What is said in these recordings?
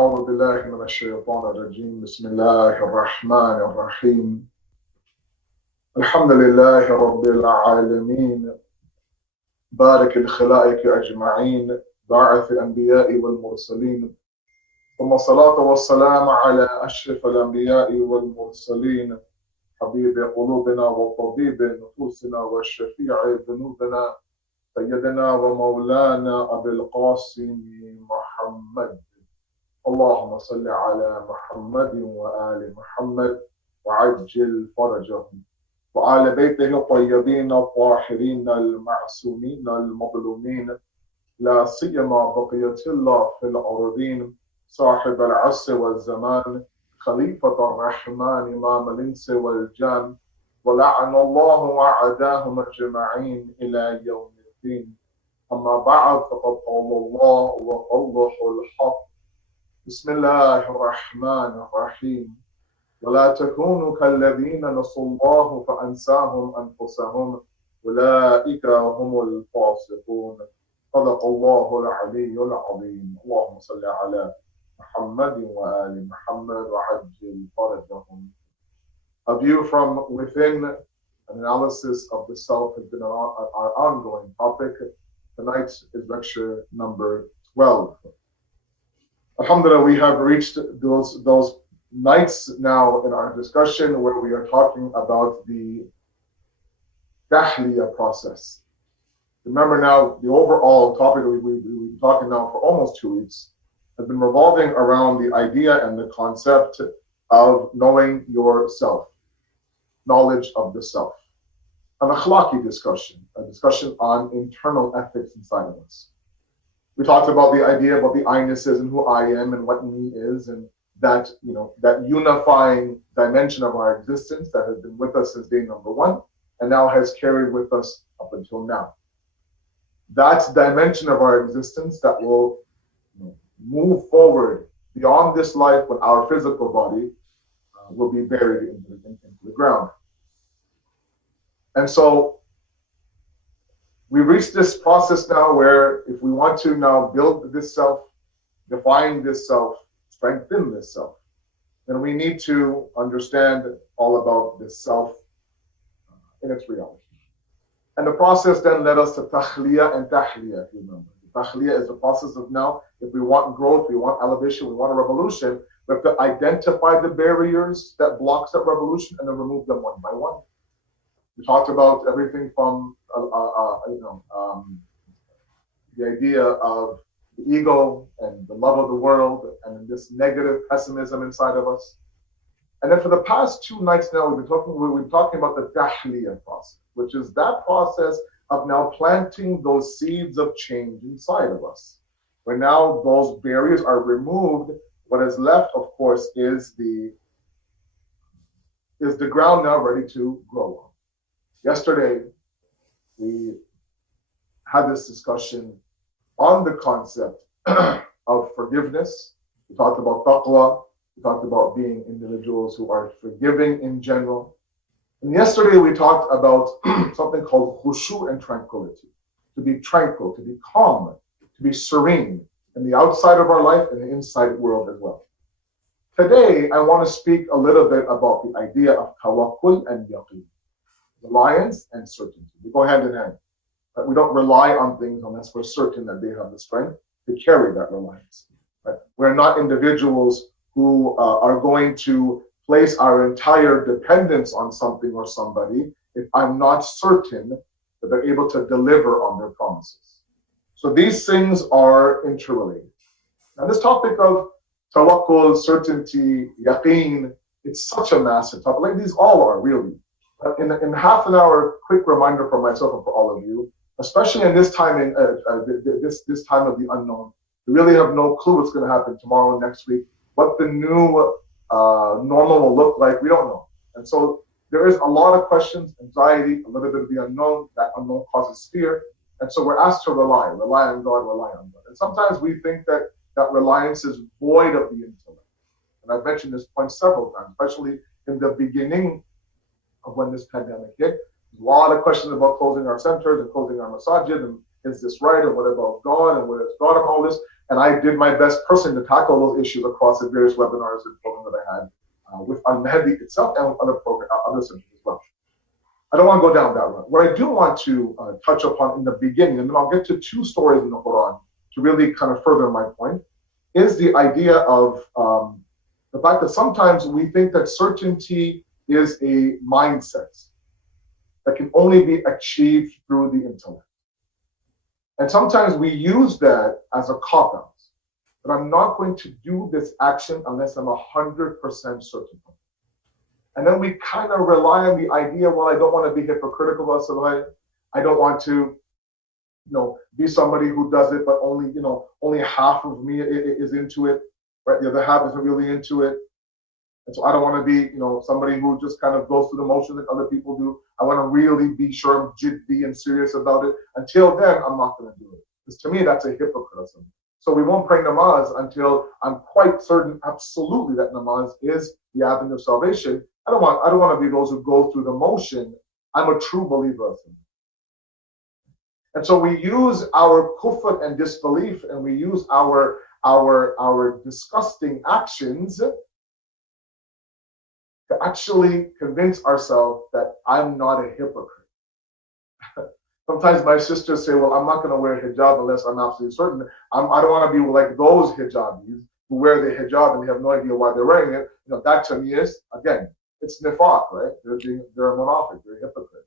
أعوذ بالله من الشيطان الرجيم بسم الله الرحمن الرحيم الحمد لله رب العالمين بارك الخلائق أجمعين باعث الأنبياء والمرسلين ثم الصلاة والسلام على أشرف الأنبياء والمرسلين حبيب قلوبنا وطبيب نفوسنا وشفيع ذنوبنا سيدنا ومولانا أبي القاسم محمد اللهم صل على محمد وآل محمد وعجل فرجهم وآل بيته الطيبين الطاهرين المعصومين المظلومين لا سيما بقية الله في الأرضين صاحب العصر والزمان خليفة الرحمن إمام الإنس والجان ولعن الله وعداهم أجمعين إلى يوم الدين أما بعد فقد قال الله وأوضح الحق بسم الله الرحمن الرحيم ولا تكونوا كالذين نسوا الله فأنساهم أنفسهم أولئك هم الفاسقون صدق الله العلي العظيم اللهم صل على محمد وآل محمد وعجل فرجهم. A view from within, an analysis of the self has been our ongoing topic. Tonight is lecture number 12. Alhamdulillah, we have reached those nights now in our discussion where we are talking about the Dahliya process. Remember now, the overall topic we've been talking now for almost 2 weeks has been revolving around the idea and the concept of knowing yourself, knowledge of the self. An akhlaqi discussion, a discussion on internal ethics inside of us. We talked about the idea about the I-ness and who I am and what me is, and that, that unifying dimension of our existence that has been with us since day number one and now has carried with us up until now. That dimension of our existence that will move forward beyond this life when our physical body will be buried into the ground. And so we reached this process now where if we want to now build this self, define this self, strengthen this self, then we need to understand all about this self in its reality. And the process then led us to takhliya and tahliya, if you remember. Takhliya is the process of now, if we want growth, we want elevation, we want a revolution, we have to identify the barriers that blocks that revolution and then remove them one by one. We talked about everything from the idea of the ego and the love of the world and this negative pessimism inside of us. And then for the past 2 nights now, we've been talking about the Dahliya process, which is that process of now planting those seeds of change inside of us. Where now those barriers are removed, what is left, of course, is the ground now ready to grow on. Yesterday, we had this discussion on the concept of forgiveness. We talked about taqwa. We talked about being individuals who are forgiving in general. And yesterday we talked about something called khushu and tranquility. To be tranquil, to be calm, to be serene in the outside of our life and the inside world as well. Today, I want to speak a little bit about the idea of tawakkul and yaqeen. Reliance and certainty. They go hand in hand. But we don't rely on things unless we're certain that they have the strength to carry that reliance. Right? We're not individuals who are going to place our entire dependence on something or somebody if I'm not certain that they're able to deliver on their promises. So these things are interrelated. Now this topic of tawakkul, certainty, yaqeen, it's such a massive topic. Like these all are really. In half an hour, quick reminder for myself and for all of you, especially in this time this time of the unknown. We really have no clue what's going to happen tomorrow, next week, what the new normal will look like. We don't know, and so there is a lot of questions, anxiety, a little bit of the unknown. That unknown causes fear, and so we're asked to rely on God, rely on God. And sometimes we think that reliance is void of the intellect. And I've mentioned this point several times, especially in the beginning of when this pandemic hit. A lot of questions about closing our centers and closing our masajid Is this right? And what about God? And what is God and all this? And I did my best personally to tackle those issues across the various webinars and programs that I had with Mahdi itself and with other centers as well. I don't want to go down that road. What I do want to touch upon in the beginning, and then I'll get to two stories in the Quran to really kind of further my point, is the idea of the fact that sometimes we think that certainty is a mindset that can only be achieved through the intellect. And sometimes we use that as a cop-out. But I'm not going to do this action unless I'm 100% certain. And then we kind of rely on the idea, well, I don't want to be hypocritical, I don't want to, be somebody who does it, but only half of me is into it, right? The other half isn't really into it. And so I don't want to be, somebody who just kind of goes through the motions like other people do. I want to really be sure I'm jiddi and serious about it. Until then, I'm not going to do it. Because to me, that's a hypocrisy. So we won't pray namaz until I'm quite certain, absolutely, that namaz is the avenue of salvation. I don't want to be those who go through the motion. I'm a true believer of him. And so we use our kufr and disbelief, and we use our disgusting actions to actually convince ourselves that I'm not a hypocrite. Sometimes my sisters say, well, I'm not going to wear hijab unless I'm absolutely certain. I don't want to be like those hijabis who wear the hijab and they have no idea why they're wearing it. That to me is, again, it's nifaq, right? They're a munafiq, they're a hypocrite.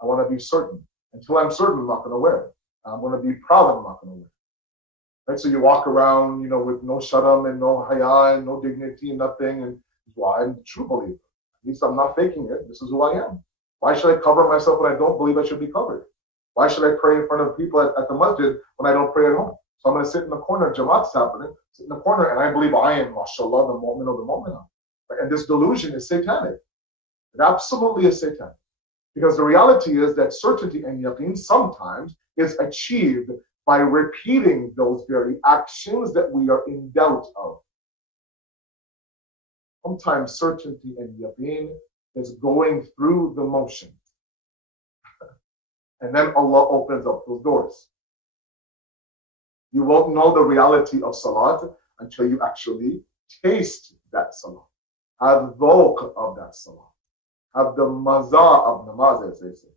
I want to be certain. Until I'm certain, I'm not going to wear it. I'm going to be proud I'm not going to wear it. Right? So you walk around, with no sharam and no haya and no dignity and nothing. And well, I'm a true believer. At least I'm not faking it. This is who I am. Why should I cover myself when I don't believe I should be covered? Why should I pray in front of people at the masjid when I don't pray at home? So I'm going to sit in the corner, Jamaat's happening, sit in the corner, and I believe I am, mashallah, the mu'min of the mu'minah. And this delusion is satanic. It absolutely is satanic. Because the reality is that certainty and yaqeen sometimes is achieved by repeating those very actions that we are in doubt of. Sometimes certainty and yaqeen is going through the motion. And then Allah opens up those doors. You won't know the reality of salat until you actually taste that salat. Have dhawq of that salat. Have the maza of namaz, as they say.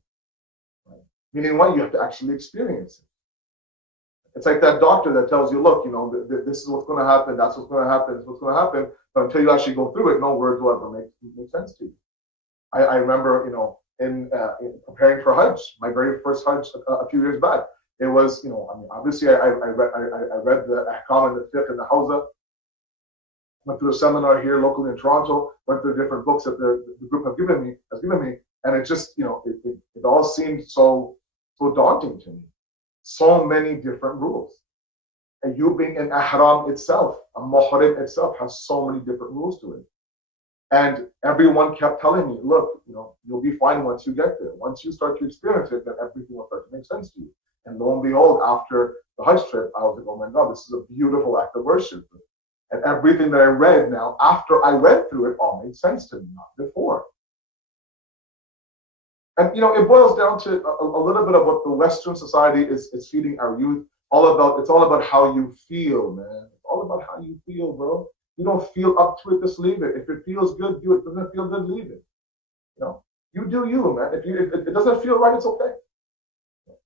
Right? Meaning what? You have to actually experience it. It's like that doctor that tells you, look, this is what's going to happen, that's what's going to happen, this is what's going to happen. But until you actually go through it, no words will ever make sense to you. I remember, in preparing for Hajj, my very first Hajj a few years back, it was, obviously I read the ahkam and the fiqh and the hawza, went through a seminar here locally in Toronto, went through different books that the group has given me, and it just, it all seemed so daunting to me. So many different rules. And you being an ihram itself, a muhrim itself, has so many different rules to it. And everyone kept telling me, look, you'll be fine once you get there. Once you start to experience it, then everything will start to make sense to you. And lo and behold, after the Hajj trip, I was like, oh my God, this is a beautiful act of worship. And everything that I read now, after I went through it, all made sense to me, not before. And it boils down to a little bit of what the Western society is feeding our youth. It's all about how you feel, man. It's all about how you feel, bro. You don't feel up to it, just leave it. If it feels good, do it. Doesn't feel good, leave it. You do you, man. If it doesn't feel right, it's okay.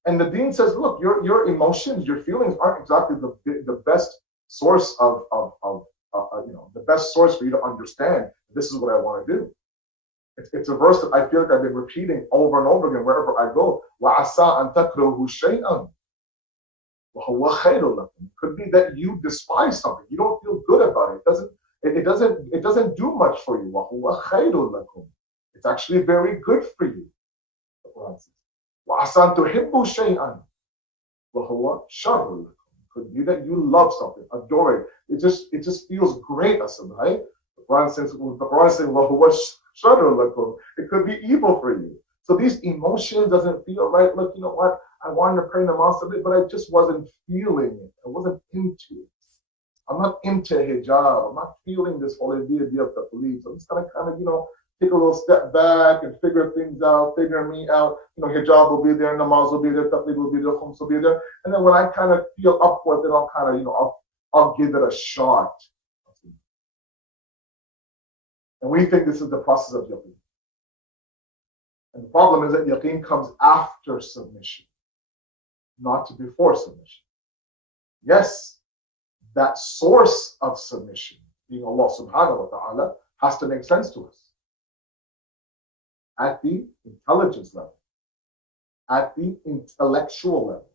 And the Deen says, look, your emotions, your feelings aren't exactly the best source of the best source for you to understand. This is what I want to do. It's a verse that I feel like I've been repeating over and over again wherever I go. وَعَسَىٰ أَن تَكْرَهُ شَيْئًا وَهُوَ خَيْرٌ لَكُمْ. It could be that you despise something. You don't feel good about it. It doesn't do much for you. وَهُوَ خَيْرٌ لَكُمْ. It's actually very good for you. وَعَسَىٰ أَن تُحِبُّوا شَيْئًا وَهُوَ شَرٌ لَكُمْ. It could be that you love something, adore it. It just feels great, right? The Quran says, وَهُوَ شَرٌ لَكُمْ. It could be evil for you. So these emotions doesn't feel right. Look, you know what? I wanted to pray namaz a bit, but I just wasn't feeling it. I wasn't into it. I'm not into hijab. I'm not feeling this whole idea of the police. I'm just gonna kind of, take a little step back and figure things out, figure me out. Hijab will be there, namaz will be there, taqlid will be there, khums will be there. And then when I kind of feel up for it, then I'll kind of, I'll give it a shot. And we think this is the process of yaqeen. And the problem is that yaqeen comes after submission, not before submission. Yes, that source of submission, being Allah subhanahu wa ta'ala, has to make sense to us. At the intelligence level, at the intellectual level,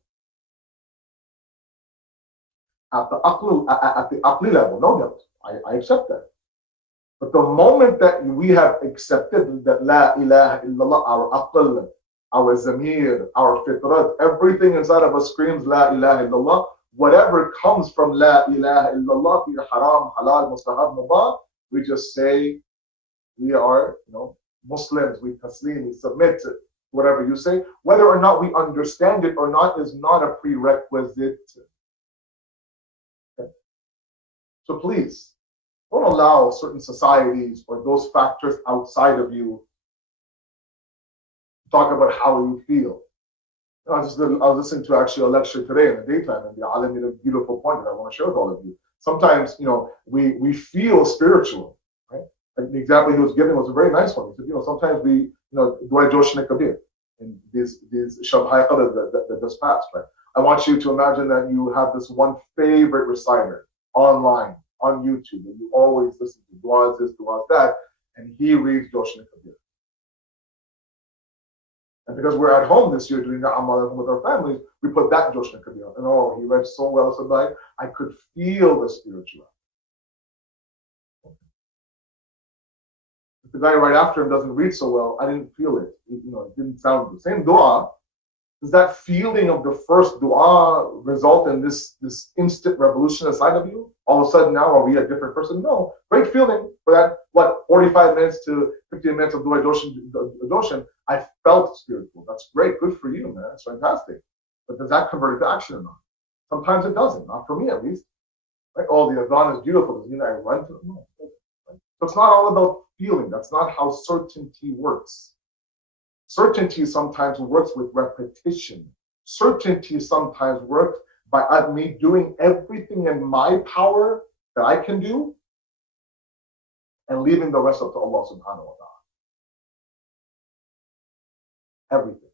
at the aqli level, no doubt. I accept that. But the moment that we have accepted that La ilaha illallah, our aql, our zamir, our fitrat, everything inside of us screams La ilaha illallah, whatever comes from La ilaha illallah, be it haram, halal, mustahab, mubah, we just say we are, Muslims, we taslim, we submit to whatever you say. Whether or not we understand it or not is not a prerequisite. Okay. So please, don't allow certain societies or those factors outside of you to talk about how you feel. I was listening to actually a lecture today in the daytime, and the alim made a beautiful point that I want to share with all of you. Sometimes, we feel spiritual, right? Like the example he was giving was a very nice one. He said, sometimes we, Dua Joshna Kabir, and these Shabhai Qadr that just passed, right? I want you to imagine that you have this one favorite reciter online, on YouTube, and you always listen to duas this, duas that, and he reads Joshna Kabir. And because we're at home this year doing the Amal with our families, we put that Joshna Kabir. And he read so well, so I could feel the spirituality. If the guy right after him doesn't read so well, I didn't feel it. It didn't sound the same dua. Does that feeling of the first dua result in this instant revolution inside of you? All of a sudden now, are we a different person? No. Great feeling for that, 45 minutes to 15 minutes of dua doshan. I felt spiritual. That's great. Good for you, man. That's fantastic. But does that convert into action or not? Sometimes it doesn't. Not for me, at least. Right? The adhan is beautiful. Does it mean I run to it? No. Right? So it's not all about feeling. That's not how certainty works. Certainty sometimes works with repetition. Certainty sometimes works by me doing everything in my power that I can do and leaving the rest up to Allah subhanahu wa ta'ala. Everything.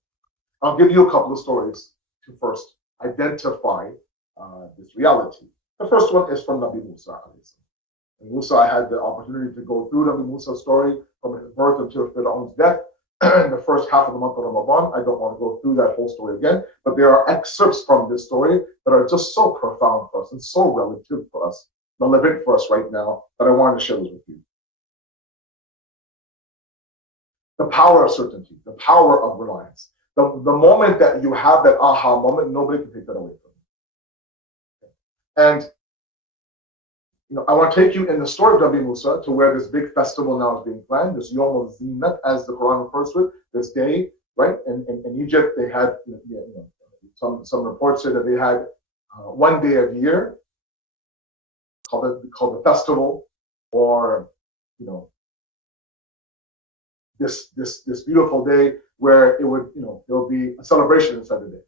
I'll give you a couple of stories to first identify this reality. The first one is from Nabi Musa. And Musa, I had the opportunity to go through Nabi Musa's story from his birth until Fir'aun's death. In the first half of the month of Ramadan. I don't want to go through that whole story again, but there are excerpts from this story that are just so profound for us and so relevant for us right now that I wanted to share this with you. The power of certainty, the power of reliance. The moment that you have that aha moment, nobody can take that away from you. And I want to take you in the story of Nabi Musa to where this big festival now is being planned, this Yom al-Zinat, as the Quran refers to it, this day, right? In Egypt, they had, some reports say that they had one day of year called the festival, or, this beautiful day where it would, there would be a celebration inside the day.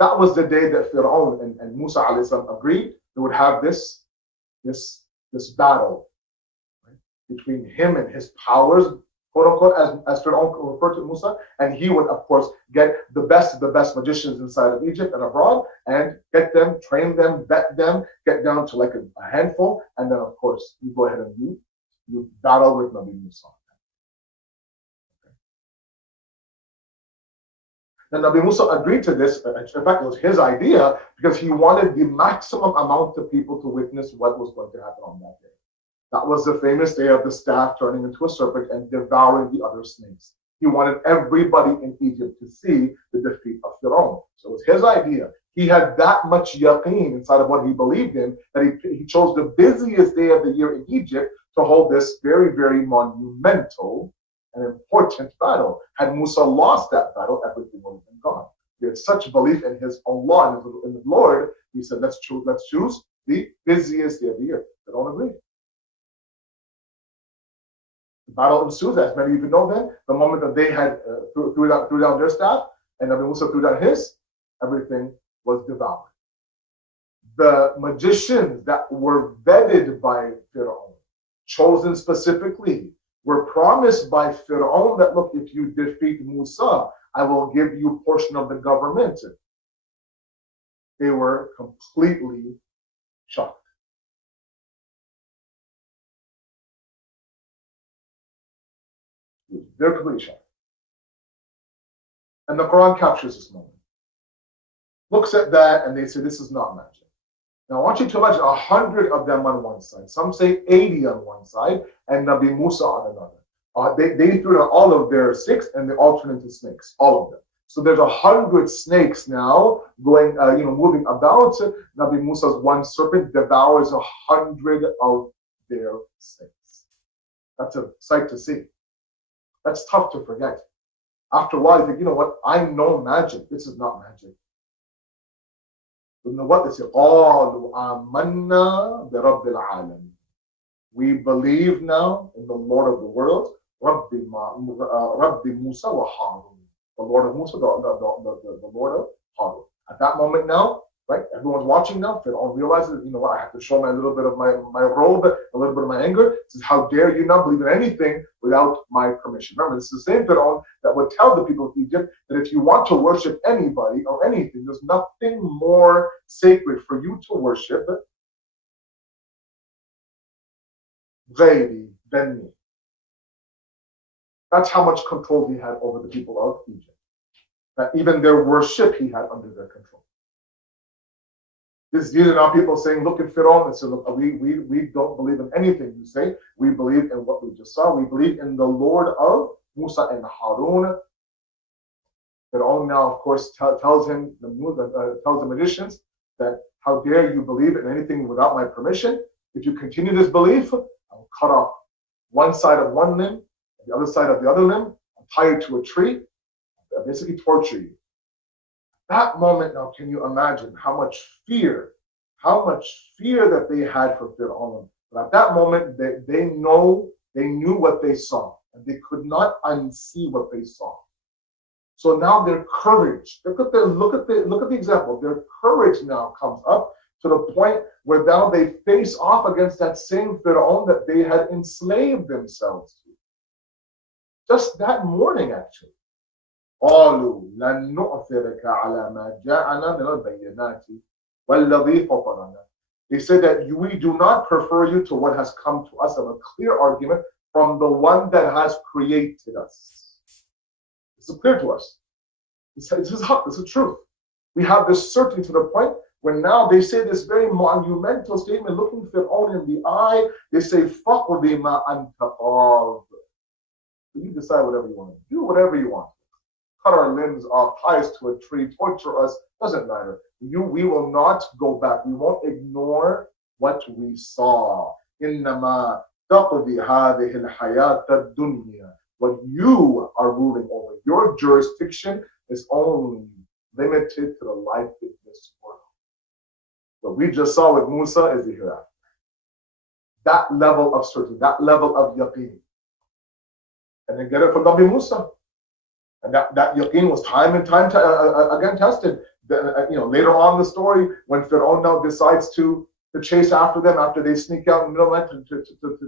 That was the day that Fir'aun and Musa alayhi salam agreed they would have this battle, right, between him and his powers, quote unquote, as Fir'aun referred to Musa, and he would, of course, get the best of the best magicians inside of Egypt and abroad, and get them, train them, vet them, get down to like a handful, and then, of course, you go ahead and you battle with Nabi Musa. And Nabi Musa agreed to this. In fact, it was his idea because he wanted the maximum amount of people to witness what was going to happen on that day. That was the famous day of the staff turning into a serpent and devouring the other snakes. He wanted everybody in Egypt to see the defeat of Pharaoh. So it was his idea. He had that much yaqeen inside of what he believed in that he chose the busiest day of the year in Egypt to hold this very, very monumental and important battle. Had Musa lost that battle, everything would have been gone. He had such belief in his Allah and in the Lord, he said, let's choose the busiest day of the year. They don't agree. battle ensues, as many of you know then. The moment that they had threw down their staff and Nabi Musa threw down his, everything was devoured. The magicians that were vetted by Fir'aun, chosen specifically, were promised by Fir'aun that, look, if you defeat Musa, I will give you a portion of the government. They were completely shocked. They're completely shocked. And the Quran captures this moment. Looks at that and they say, this is not magic. Now, I want you to imagine 100 of them on one side. Some say 80 on one side and Nabi Musa on another. They threw out all of their sticks and they all turned into snakes, all of them. So there's 100 snakes now going, moving about. Nabi Musa's one serpent devours 100 of their snakes. That's a sight to see. That's tough to forget. After a while, you think, you know what? I know magic. This is not magic. You know what? They say, قَالُوا آمَنَّا بِرَبِّ الْعَالَمِينَ. We believe now in the Lord of the world, Rabbi Musa wa Harun. The Lord of Musa, the Lord of Harun. At that moment now, right? Everyone's watching now. Fir'aun realizes, you know what? I have to show my little bit of my robe, a little bit of my anger. It says, how dare you not believe in anything without my permission? Remember, this is the same Fir'aun that would tell the people of Egypt that if you want to worship anybody or anything, there's nothing more sacred for you to worship than me. That's how much control he had over the people of Egypt. That even their worship he had under their control. These are now people saying, look at Fir'aun and say, look, we don't believe in anything you say. We believe in what we just saw. We believe in the Lord of Musa and Harun. Fir'aun now, of course, tells the magicians that how dare you believe in anything without my permission? If you continue this belief, I will cut off one side of one limb, the other side of the other limb, I'll tie you to a tree, I'll basically torture you. That moment now, can you imagine how much fear that they had for Fir'aun? But at that moment, they knew what they saw, and they could not unsee what they saw. So now their courage, look at the example. Their courage now comes up to the point where now they face off against that same Fir'aun that they had enslaved themselves to. Just that morning, actually. قالوا لن نؤثرك على ما جاءنا من البينات والذي فطرنا. They said that we do not prefer you to what has come to us of a clear argument from the one that has created us. This is clear to us. This is haq, this is truth. We have this certainty to the point when now they say this very monumental statement, looking Fir'aun in the eye, they say, فَقْضِ مَا أَنْتَ قَاضٍ. You decide whatever you want to do, whatever you want. Cut our limbs off, tie us to a tree, torture us, doesn't matter. We will not go back. We won't ignore what we saw. إِنَّمَا تَقْضِي هَذِهِ الْحَيَاةَ الدُّنْيَا. What you are ruling over, your jurisdiction is only limited to the life in this world. What we just saw with Musa is the hereafter. That level of certainty, that level of yaqeen. And then get it from Nabi Musa. And that yaqeen was time and time again tested. Later on in the story, when Fir'aun now decides to chase after them after they sneak out in the middle of the night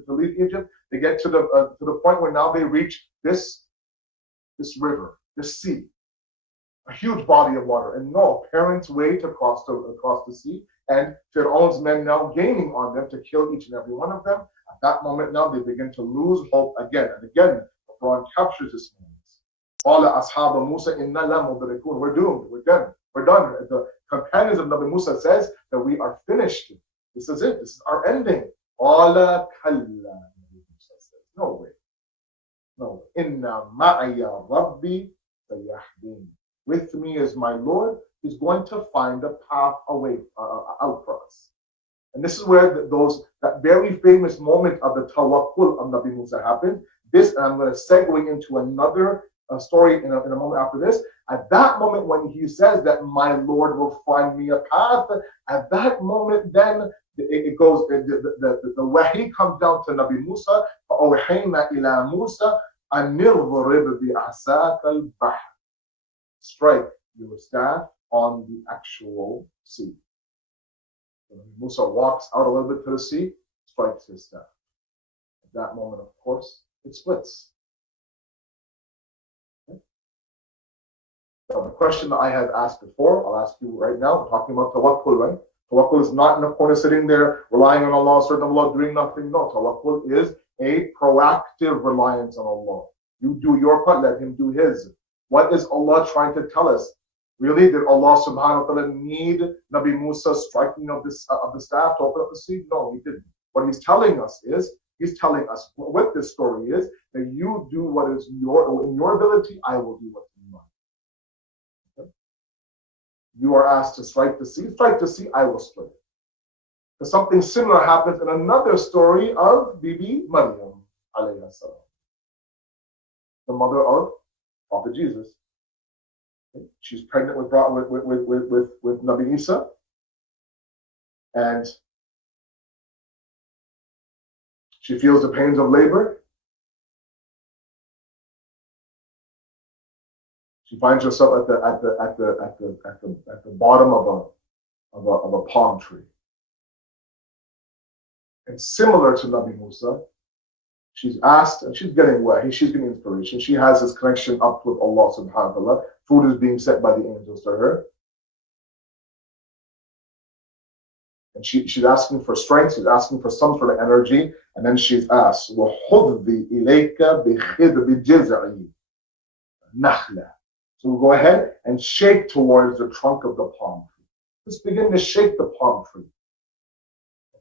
to leave Egypt, they get to the point where now they reach this river, this sea, a huge body of water, and no apparent way to cross the sea. And Fir'aun's men now gaining on them to kill each and every one of them. At that moment now they begin to lose hope again and again. The Quran captures this moment. All ashab Musa inna la mudrikun. We're doomed. We're done. We're done. The companions of Nabi Musa says that we are finished. This is it. This is our ending. Ala kalla. Nabi Musa says, no way. No. Inna ma'aya rabbi sayahdin. With me is my Lord. He's going to find a path out for us. And this is where that very famous moment of the tawakkul of Nabi Musa happened. This, and I'm going to segue into another a story in a moment after this. At that moment, when he says that my Lord will find me a path, at that moment, then it goes, the wahi comes down to Nabi Musa, فَأَوْحَيْنَا إِلَى مُوسَى أَنْ نِضْرِبْ بِأَعْصَاكَ الْبَحْرَ. Strike your staff on the actual sea. When Musa walks out a little bit to the sea, strikes his staff. At that moment, of course, it splits. Okay? So the question that I had asked before, I'll ask you right now. We're talking about tawakkul, right? Tawakkul is not in the corner sitting there relying on Allah, certain Allah, doing nothing. No, tawakkul is a proactive reliance on Allah. You do your part, let Him do His. What is Allah trying to tell us? Really, did Allah subhanahu wa ta'ala need Nabi Musa striking of the staff to open up the sea? No, He didn't. What He's telling us is, He's telling us what this story is, that you do what is in your ability, I will do what's in mine. Okay? You are asked to strike the sea, I will split it. Because something similar happens in another story of Bibi Maryam, alayhi salam, the mother of Prophet Jesus. She's pregnant with Nabi Isa, and she feels the pains of labor. She finds herself at the bottom of a palm tree. And similar to Nabi Musa, she's asked, and she's getting wet. She's getting inspiration. She has this connection up with Allah subhanahu wa ta'ala. Food is being sent by the angels to her. And she's asking for strength. She's asking for some sort of energy. And then she's asked, وَحُذِّ إِلَيْكَ بِخِذْبِ جِزْعِ نَخْلَةٍ. So we'll go ahead and shake towards the trunk of the palm tree. Just begin to shake the palm tree.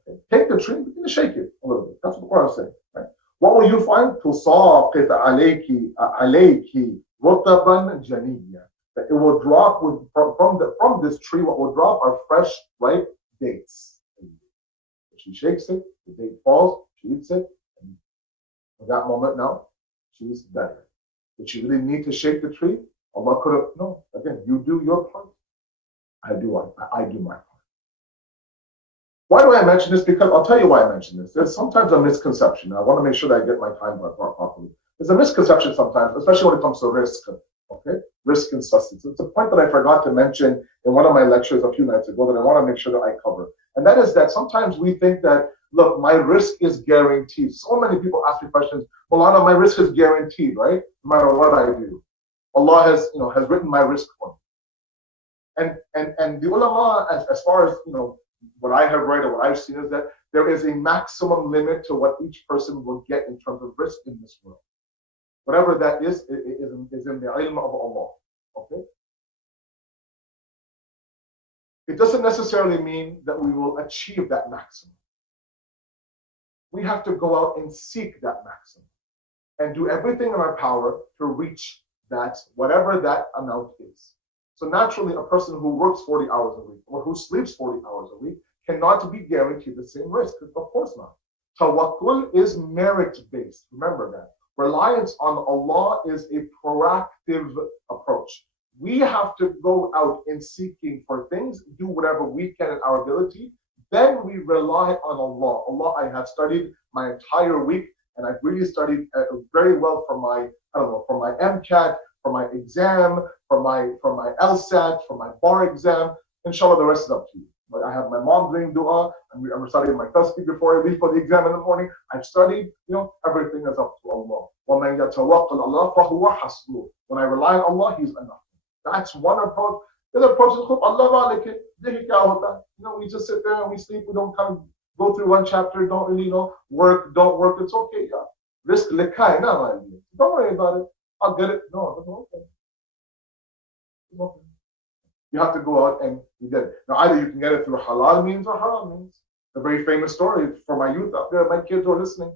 Okay. Take the tree, begin to shake it a little bit. That's what the Quran is saying. Right? What will you find? تُسَاقِطْ عَلَيْكِ رُطَبًا جَنِيًّا. That it will drop from this tree. What will drop are fresh, ripe dates. If she shakes it, the date falls. She eats it. And at that moment, now she's better. Did she really need to shake the tree? Allah could have. No. Again, you do your part. I do my part. Why do I mention this? Because I'll tell you why I mention this. There's sometimes a misconception. I want to make sure that I get my time properly. There's a misconception sometimes, especially when it comes to risk. Okay, risk and sustenance. It's a point that I forgot to mention in one of my lectures a few nights ago that I want to make sure that I cover. And that is that sometimes we think that, look, my risk is guaranteed. So many people ask me questions. Well, Anna, my risk is guaranteed, right? No matter what I do, Allah has written my risk for me. And the ulama, as far as what I have read or what I've seen, is that there is a maximum limit to what each person will get in terms of risk in this world. Whatever that is in the ilm of Allah. Okay? It doesn't necessarily mean that we will achieve that maximum. We have to go out and seek that maximum and do everything in our power to reach that, whatever that amount is. So naturally, a person who works 40 hours a week or who sleeps 40 hours a week cannot be guaranteed the same risk. Of course not. Tawakkul is merit-based. Remember that. Reliance on Allah is a proactive approach. We have to go out in seeking for things, do whatever we can in our ability. Then we rely on Allah. Allah, I have studied my entire week, and I've really studied very well for my MCAT, for my exam, for my LSAT, for my bar exam. Inshallah, the rest is up to you. But I have my mom doing dua, and I'm studying my tasbih before I leave for the exam in the morning. I've studied, everything is up to Allah. وَمَنْ يَتَوَكَّلْ عَلَى اللَّهِ فَهُوَ حَسْبُهُ. When I rely on Allah, He's enough. That's one approach. The other approach is Allah malik. We just sit there and we sleep. We don't go through one chapter. Don't really work. Don't work. It's okay. Yeah. Risk likai. No, don't worry about it. I'll get it. No, it's okay. It's okay. You have to go out and you get it. Now, either you can get it through halal means or haram means. A very famous story for my youth out there. My kids are listening.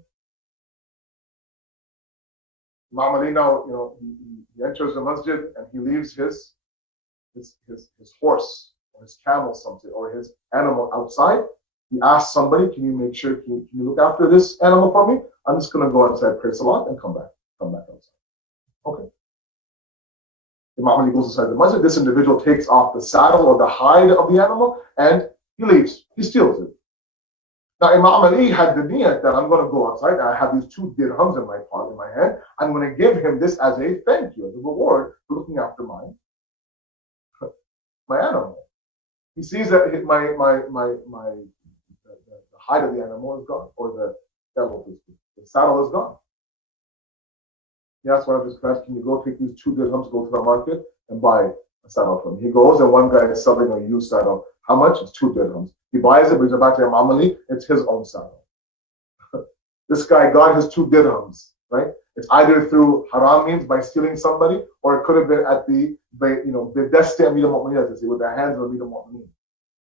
Imam Ali now, he enters the masjid and he leaves his horse or his camel something or his animal outside. He asks somebody, can you look after this animal for me? I'm just going to go outside, pray salat, and come back outside. Okay. Imam Ali goes inside the masjid. This individual takes off the saddle or the hide of the animal and he leaves. He steals it. Now, Imam Ali had the niyat that I'm going to go outside. I have these 2 dirhams in my hand. I'm going to give him this as a thank you, as a reward for looking after my animal. He sees that the hide of the animal is gone, or the saddle is gone. He asks one of his friends, can you go take these 2 dirhams, go to the market and buy a saddle from him? He goes, and one guy is selling a used saddle. How much? It's 2 dirhams. He buys it, brings it back to Imam Ali. It's his own saddle. This guy got his 2 dirhams, right? It's either through haram means by stealing somebody, or it could have been at the desti Amir al-Mu'mineen, as they say, with the hands of Amir al-Mu'mineen.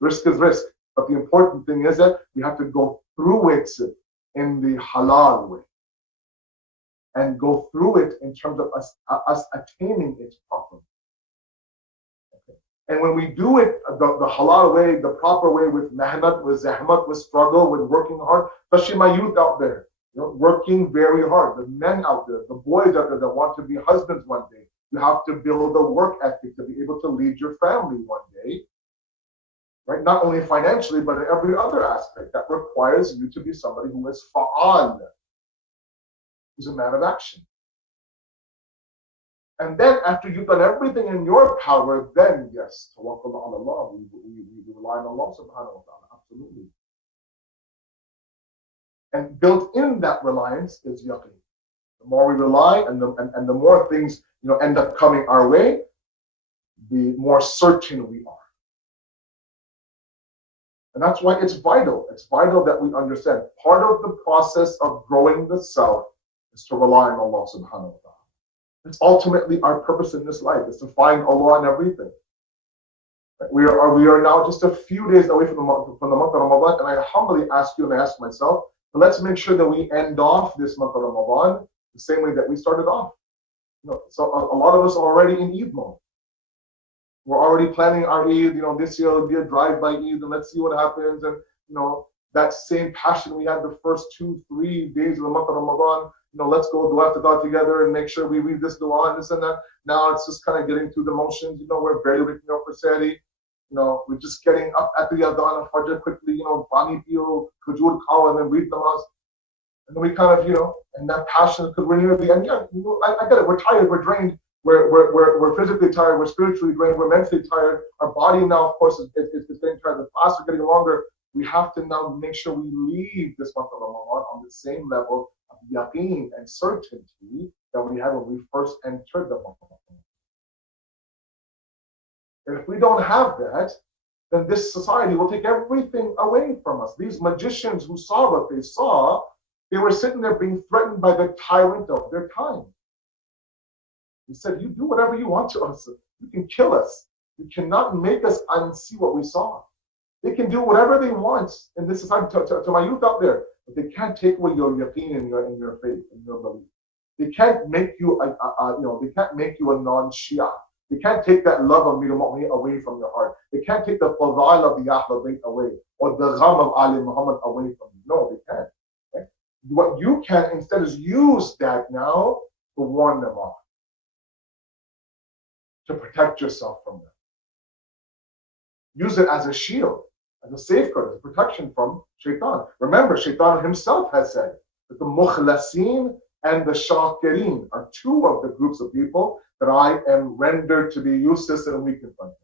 Risk is risk. But the important thing is that we have to go through it in the halal way. And go through it in terms of us attaining it properly. Okay. And when we do it the halal way, the proper way, with mehnat, with zahmat, with struggle, with working hard, especially my youth out there, working very hard, the men out there, the boys out there that want to be husbands one day, you have to build a work ethic to be able to lead your family one day, right? Not only financially, but in every other aspect. That requires you to be somebody who is fa'al, who's a man of action. And then after you've done everything in your power, then yes, tawakkul ala Allah, we rely on Allah subhanahu wa ta'ala, absolutely. And built in that reliance is yaqeen. The more we rely and the more things end up coming our way, the more certain we are. And that's why it's vital. It's vital that we understand part of the process of growing the self is to rely on Allah subhanahu wa ta'ala. It's ultimately our purpose in this life, is to find Allah in everything. We are now just a few days away from the month of Ramadan, and I humbly ask you and I ask myself, let's make sure that we end off this month of Ramadan the same way that we started off. So a lot of us are already in Eid mode. We're already planning our Eid. This year will be a drive-by Eid, and let's see what happens. And that same passion we had the first 2-3 days of the month of Ramadan. Let's go dua to God together and make sure we read this dua and this and that. Now it's just kind of getting through the motions. We're barely waking up for Sari. We're just getting up at the Adhan of Fajr quickly. Pani pio, khajur khao, and then read namaz. And then we kind of, and that passion, because we're near the end. Yeah, I get it. We're tired. We're drained. We're physically tired. We're spiritually drained. We're mentally tired. Our body now, of course, is getting tired. The fasts are getting longer. We have to now make sure we leave this month of Ramadan on the same level of yaqeen and certainty that we had when we first entered the month of Ramadan. And if we don't have that, then this society will take everything away from us. These magicians who saw what they saw, they were sitting there being threatened by the tyrant of their time. He said, you do whatever you want to us. You can kill us. You cannot make us unsee what we saw. They can do whatever they want in this society, to my youth out there, but they can't take away your yaqeen and your faith and your belief. They can't make you they can't make you a non-Shia. They can't take that love of Amir al-Mu'mineen away from your heart. They can't take the fadail of the Ahlul Bayt away, or the gham of Ali Muhammad away from you. No, they can't. Okay? What you can instead is use that now to warn them off, to protect yourself from them. Use it as a shield, as a safeguard, as a protection from shaitan. Remember, shaitan himself has said that the mukhlasin and the shakirin are 2 of the groups of people that I am rendered to be useless and weak in front of.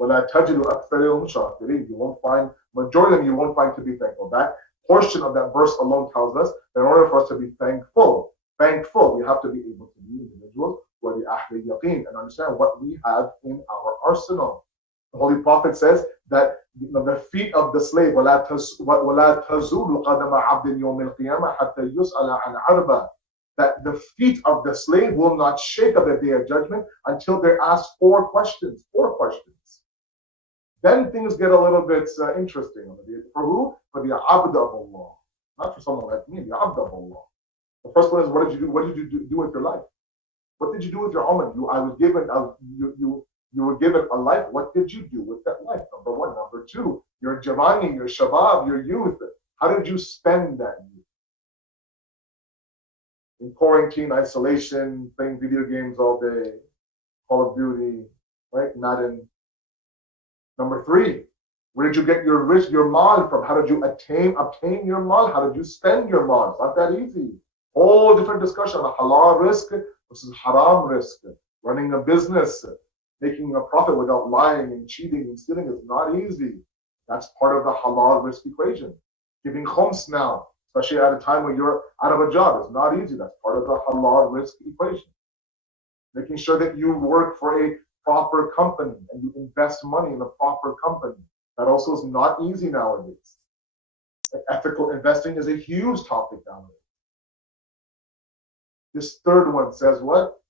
وَلَا تَجِدُ أَكْثَرَهُمْ شَاكِرِينَ. You won't find, majority of them you won't find to be thankful. That portion of that verse alone tells us that in order for us to be thankful, we have to be able to be individuals who are the Ahl Yaqeen and understand what we have in our arsenal. The Holy Prophet says that the feet of the slave, وَلَا تَزُولُ قَدَمَ عَبْدٍ يَوْمِ الْقِيَامَةِ حَتَّى يُسْأَلَ عَنْ عَرْبَةٍ. That the feet of the slave will not shake on the day of judgment until they're asked 4 questions. 4 questions. Then things get a little bit interesting. For who? For the Abd of Allah. Not for someone like me, the Abd of Allah. The first one is, what did you do? What did you do with your life? What did you do with your Umar? You were given a life. What did you do with that life? Number 1. Number 2, your Jawani, your Shabab, your youth. How did you spend that youth? in quarantine, isolation, playing video games all day, Call of Duty, right? Madden. Number 3, where did you get your mal from? How did you obtain your mal? How did you spend your mal? It's not that easy. Whole different discussion on halal risk versus haram risk. Running a business, making a profit without lying and cheating and stealing is not easy. That's part of the halal risk equation. Giving khums now, especially at a time when you're out of a job, is not easy. That's part of the halal risk equation. Making sure that you work for a proper company and you invest money in a proper company. That also is not easy nowadays. Ethical investing is a huge topic nowadays. This third one says what?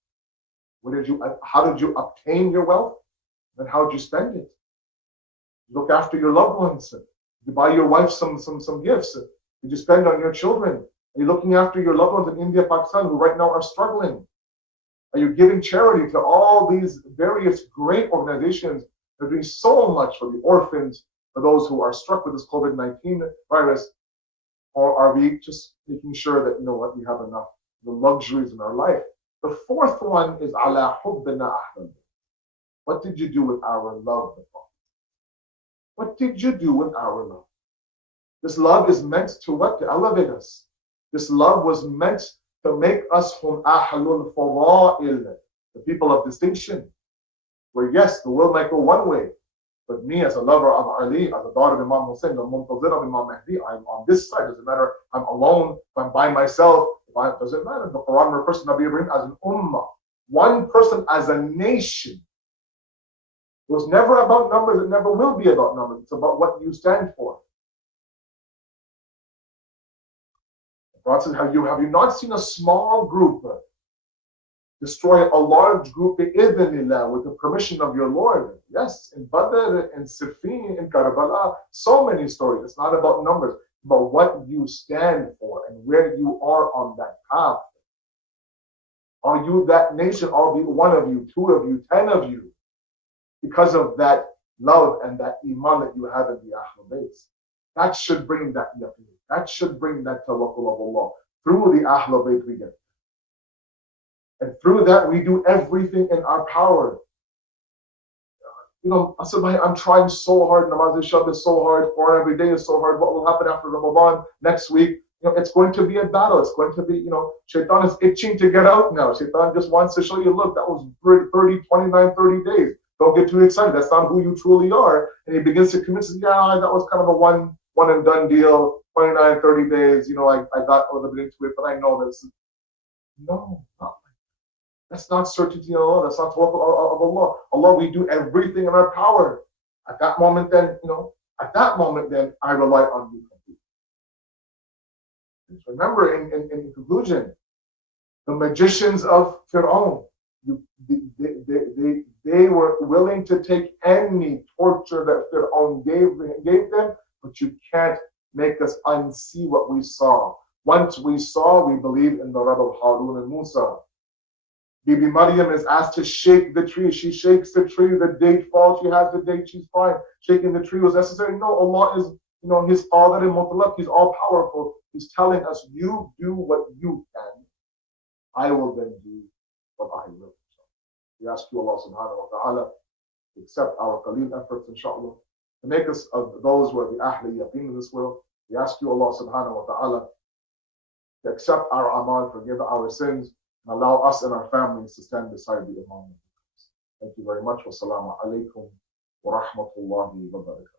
How did you obtain your wealth? And how did you spend it? Look after your loved ones. You buy your wife some gifts. Did you spend on your children? Are you looking after your loved ones in India, Pakistan, who right now are struggling? Are you giving charity to all these various great organizations that are doing so much for the orphans, for those who are struck with this COVID-19 virus? Or are we just making sure that, you know what, we have enough, the luxuries in our life? The fourth one is ala hubbina ahmad. What did you do with our love? What did you do with our love? This love is meant to what? To elevate us. This love was meant to make us hum ahlul fadail, the people of distinction. Where yes, the world might go one way, but me as a lover of Ali, as a daughter of Imam Hussein, the muntazir of Imam Mahdi, I'm on this side. Doesn't matter if I'm alone, if I'm by myself, doesn't matter. The Quran refers to Nabi Ibrahim as an ummah, one person as a nation. It was never about numbers, it never will be about numbers. It's about what you stand for. The Quran says, have you not seen a small group destroy a large group with the permission of your Lord? Yes, in Badr, in Siffin, in Karbala, so many stories. It's not about numbers, but what you stand for and where you are on that path. Are you that nation? I'll be one of you, 2 of you, 10 of you, because of that love and that iman that you have in the Ahlul Bayt. That should bring that yaqeen. That should bring that tawakkul of Allah. Through the Ahlul Bayt we get it. And through that we do everything in our power. You know, I'm trying so hard. Namaz al-Shab is so hard. Quran every day is so hard. What will happen after Ramadan next week? You know, it's going to be a battle. It's going to be, you know, Shaitan is itching to get out now. Shaitan just wants to show you, look, that was 30, 29, 30 days. Don't get too excited. That's not who you truly are. And he begins to convince you, yeah, that was kind of a one and done deal. 29, 30 days. You know, I got a little bit into it, but I know this. No, not. That's not certainty of Allah. That's not tawakkul of Allah. Allah, we do everything in our power. At that moment, then, you know, I rely on you completely. Remember, in conclusion, the magicians of Fir'aun, they were willing to take any torture that Fir'aun gave them, but you can't make us unsee what we saw. Once we saw, we believe in the rebel Harun and Musa. Bibi Maryam is asked to shake the tree. She shakes the tree. The date falls. She has the date. She's fine. Shaking the tree was necessary. No, Allah is, you know, His Father and Mutlaq. He's all powerful. He's telling us, you do what you can. I will then do what I will. We ask you, Allah subhanahu wa ta'ala, to accept our qaleel efforts, inshallah, to make us of those who are the ahli yaqeen in this world. We ask you, Allah subhanahu wa ta'ala, to accept our amal, forgive our sins, and allow us and our families to stand beside the Imam. Thank you very much. Wassalamu alaikum wa rahmatullahi wa barakatuh.